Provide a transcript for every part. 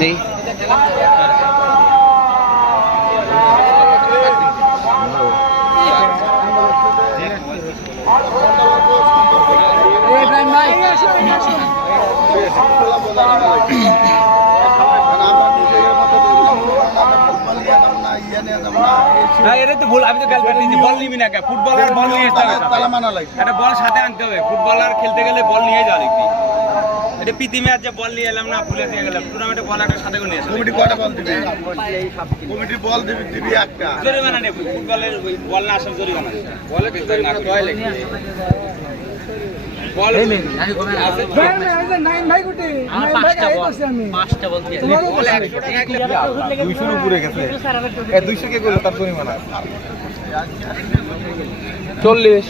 নেই ফুটবলার বল নিয়ে একটা বল সাথে আনতে হবে। ফুটবলার খেলতে গেলে বল নিয়ে যাওয়া লিখবি। এটা প্রীতি ম্যাচ যে বল নিয়ে এলাম না, ভুলে দিয়ে গেলাম। টুর্নামেন্টে বল একটা সাথে করে নিয়ে আসলাম। কমিটি কয়টা বল দিবে? কমিটি বল দিবি একটা। জরিমানা নেব। ফুটবলের বল না আসার জরিমানা। বলে তো জরিমানা কয় লাগবে? বল এই নেই আমি কমে আছে। ভাই ভাই গুটি আমার পাঁচটা বল দিয়ে বল 100 টাকা কি 200 এর উপরে গেছে। এ 200 কে করলো তার জরিমানা 40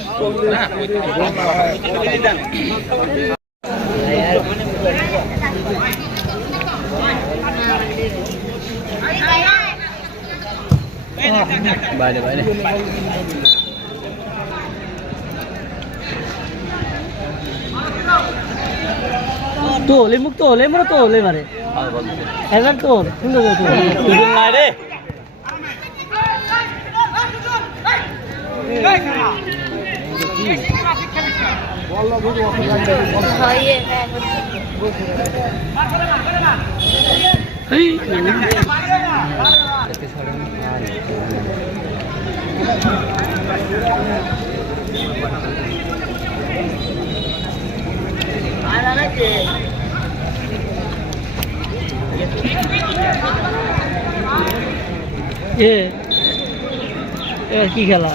বাইরে বাইরে তোলে মুখ তোলে মনে তোলে মারে এবার তোর সুন্দর তোর না রে বললো বুঝো হইয়ে এই এতে ছাড়েন আর আরে এ কি খেলা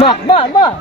বাহ বাহ বাহ